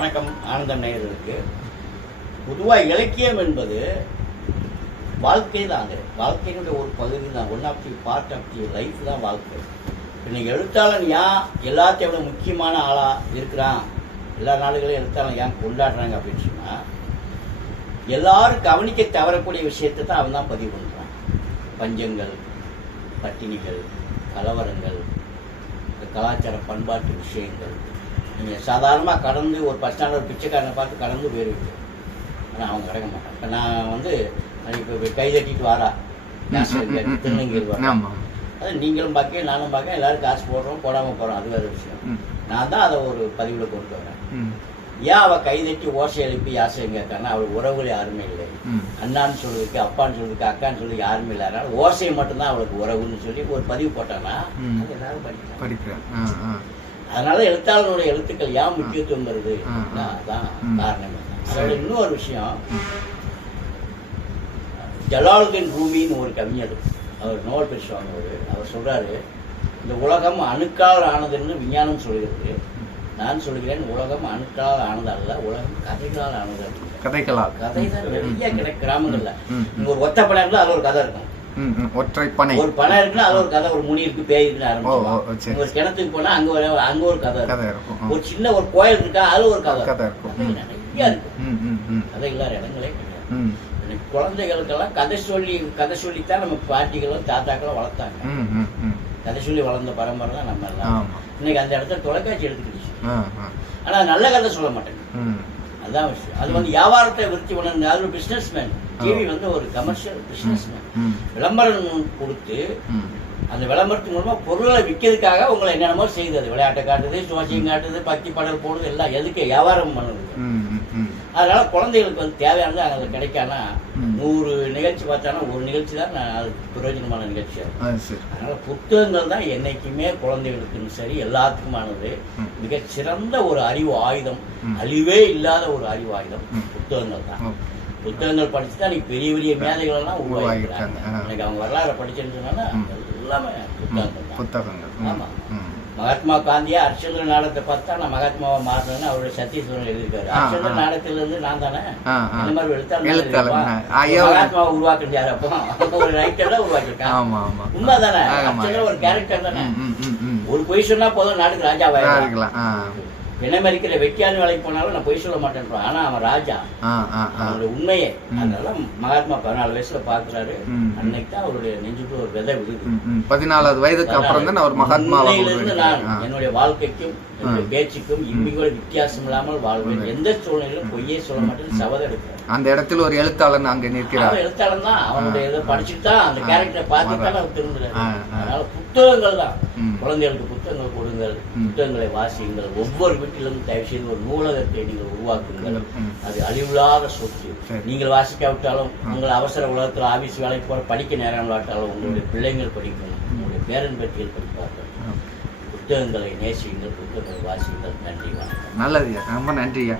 வணக்கம் ஆனந்தம் நேயர்களுக்கு. பொதுவாக இலக்கியம் என்பது வாழ்க்கை தாங்க, வாழ்க்கையினுடைய ஒரு பகுதி தான். One of the part of the life தான் வாழ்க்கை. இன்னைக்கு எழுத்தாளன் ஏன் எல்லாத்தையும் விட முக்கியமான ஆளாக இருக்கிறான், எல்லா நாடுகளையும் எழுத்தாளன் ஏன் கொண்டாடுறாங்க அப்படின்னு சொன்னால், எல்லாரும் கவனிக்க தவறக்கூடிய விஷயத்தை தான் அவன் தான் பதிவு பண்ணுறான். பஞ்சங்கள், பட்டினிகள், கலவரங்கள், கலாச்சார பண்பாட்டு விஷயங்கள் நீங்கள் சாதாரணமாக கடந்து ஒரு பஸ் ஸ்டாண்டில் ஒரு பிச்சைக்காரனை பார்த்து கடந்து போயிருவீங்க. ஆனால் அவங்க கிடக்க மாட்டான். இப்போ நான் வந்து இப்போ கை தட்டிட்டு வாரா திருநங்கீர் வரேன், அது நீங்களும் பார்க்க நானும் பார்க்க எல்லாரும் காசு போடுறோம் போடாமல் போகிறோம், அது வேறு விஷயம். நான் தான் அதை ஒரு பதிவில் கொண்டு வரேன். ஏன் அவள் கை தட்டி ஓசை எழுப்பி யாசையும் கேட்கறனா, அவள் உறவுகள் யாருமே இல்லை. அண்ணான்னு சொல்றதுக்கு, அப்பான்னு சொல்றதுக்கு, அக்கான்னு சொல்றதுக்கு யாருமே இல்லை. அதனால ஓசையை மட்டும்தான் அவளுக்கு உறவுன்னு சொல்லி ஒரு பதிவு போட்டானா அது எல்லாரும் படிக்கிறேன். அதனால எழுத்தாளனுடைய எழுத்துக்கள் ஏன் முக்கியத்துவம் வருது அதான் காரணம். அதோட இன்னொரு விஷயம், ஜலாலுதீன் ரூமின்னு ஒரு கவிஞர், அவர் நோபல் பரிசு வாங்குவார். அவர் சொல்றாரு, இந்த உலகம் அணுக்கால் ஆனதுன்னு விஞ்ஞானம் சொல்கிறது, நான் சொல்கிறேன் உலகம் அணுக்கால் ஆனது அல்ல, உலகம் கதைகளால் ஆனது. கதை தான் நிறைய கிராமங்கள்ல. இங்க ஒரு ஒத்த படம் இருந்தா அது ஒரு கதை இருக்கும், ஒற்றை பனை ஒரு பனை இருக்குன்னா அது ஒரு கதை, ஒரு முனி இருக்கு, பேய் இருக்குன்னு ஆரம்பிச்சு. ஒரு கிணத்துக்கு போனா அங்க ஒரு கதை இருக்கும், ஒரு சின்ன ஒரு கோயில் இருக்கா அது ஒரு கதை இருக்கும், நிறைய இருக்கு. கதை இல்லாத இடங்களே கிடையாது. குழந்தைகளுக்கெல்லாம் கதை சொல்லித்தான் நம்ம பாட்டிகளும் தாத்தாக்களும் வளர்த்தாங்க. கதை சொல்லி வளர்ந்த பரம்பரை தான் நம்ம எல்லாம். இன்னைக்கு அந்த இடத்துல தொலைக்காட்சி எடுத்துக்கிடுச்சு, ஆனா நல்ல கதை சொல்ல மாட்டேங்க. அதுதான் விஷயம். அது வந்து வியாபாரத்தை விருத்தி பண்ண, அது ஒரு பிசினஸ் மேன். டிவி வந்து ஒரு கமர்ஷியல் பிசினஸ் மேன். விளம்பரம் கொடுத்து அந்த விளம்பரத்து மூலமா பொருளை விற்கிறதுக்காக உங்களை என்னென்னமோ செய்யுது. அது விளையாட்டை காட்டுது, சுவாசியம் காட்டுது, பக்தி பாடல் போடுது, எல்லாம் எதுக்கு? வியாபாரம் பண்ணுது. அதனால குழந்தைகளுக்கு வந்து தேவையானது அங்கே கிடைக்கானா 100 நிகழ்ச்சி பார்த்தானா ஒரு நிகழ்ச்சி தான் அது பிரயோஜனமான நிகழ்ச்சியாக. அதனால புத்தகங்கள் தான் என்னைக்குமே குழந்தைகளுக்கும் சரி எல்லாத்துக்குமானது. மிக சிறந்த ஒரு அறிவு ஆயுதம், அழிவே இல்லாத ஒரு அறிவு ஆயுதம் புத்தகங்கள் தான். புத்தகங்கள் படிச்சு தான் நீ பெரிய பெரிய மேதைகள் எல்லாம் உருவாக்கிறாங்க. இன்னைக்கு அவங்க வரலாறு படிச்சுன்னு சொன்னா எல்லாமே புத்தகங்கள் தான். ஆமா, மகாத்மா காந்தியா ஹரிச்சந்திர நாடகத்தை பார்த்தா நான் மகாத்மாவை மாறினேன்னு அவருடைய சத்தியசூரன் எழுதியிருக்காரு. ஹரிச்சந்திர நாடகத்துல இருந்து நான் தானே இந்த மாதிரி எழுத்தாளர் மகாத்மாவை உருவாக்குறது யாரு? அப்போ ஒரு ரைட்டர் தான் உருவாக்கிருக்கான். உண்மைதானே? ஹரிச்சந்திர ஒரு கேரக்டர் தானே. ஒரு பொய் சொன்னா போதும் நாட்டுக்கு ராஜாவாயிருக்கலாம். பிணமரிக்கிற வெட்டியான்னு வேலைக்கு போனாலும் நான் பொய் சொல்ல மாட்டேன், ஆனா அவன் ராஜா, அவனுடைய உண்மையே. அதனால மகாத்மா 14 வயசுல பாக்குறாரு, அன்னைக்கு தான் அவருடைய நெஞ்சுக்கு ஒரு விதை விழுது. 14 வயதுக்கு அப்புறம் தான் அவர் மகாத்மா. நான் என்னுடைய வாழ்க்கைக்கும் பேச்சுக்கும் இம்மிகள வித்தியாசம் இல்லாமல் வாழ்வேன், எந்த சூழ்நிலையிலும் பொய்யே சொல்ல மாட்டேன், சபதம் எடுக்கிறேன். அந்த இடத்துல ஒரு எழுத்தாளன் அங்க நிற்கிறார். எழுத்தாளன் தான், அவனுடைய இதை படிச்சுட்டு தான் அந்த கேரக்டரை பார்த்துட்டு தான் அவர் திரும்புறாரு. அதனால புத்தகங்கள் தான், குழந்தைகளுக்கு புத்தகங்கள் கொடுங்கள், புத்தகங்களை வாசியுங்கள். ஒவ்வொரு வீட்டிலும் தயவு செய்து ஒரு நூலகத்தை நீங்கள் உருவாக்குங்கள். அது அழிவில்லாத சொத்து. நீங்கள் வாசிக்காவிட்டாலும் உங்கள் அவசர உலகத்தில் ஆபீஸ் வேலைக்கு போற படிக்க நேரம் இல்லாட்டாலும் உங்களுடைய பிள்ளைங்கள் படிக்கணும், உங்களுடைய பேரன் பேத்திகள் படிப்பார்கள். புத்தகங்களை நேசியுங்கள், புத்தகங்களை வாசியுங்கள். நன்றி, வணக்கம். நல்லது, ரொம்ப நன்றியா.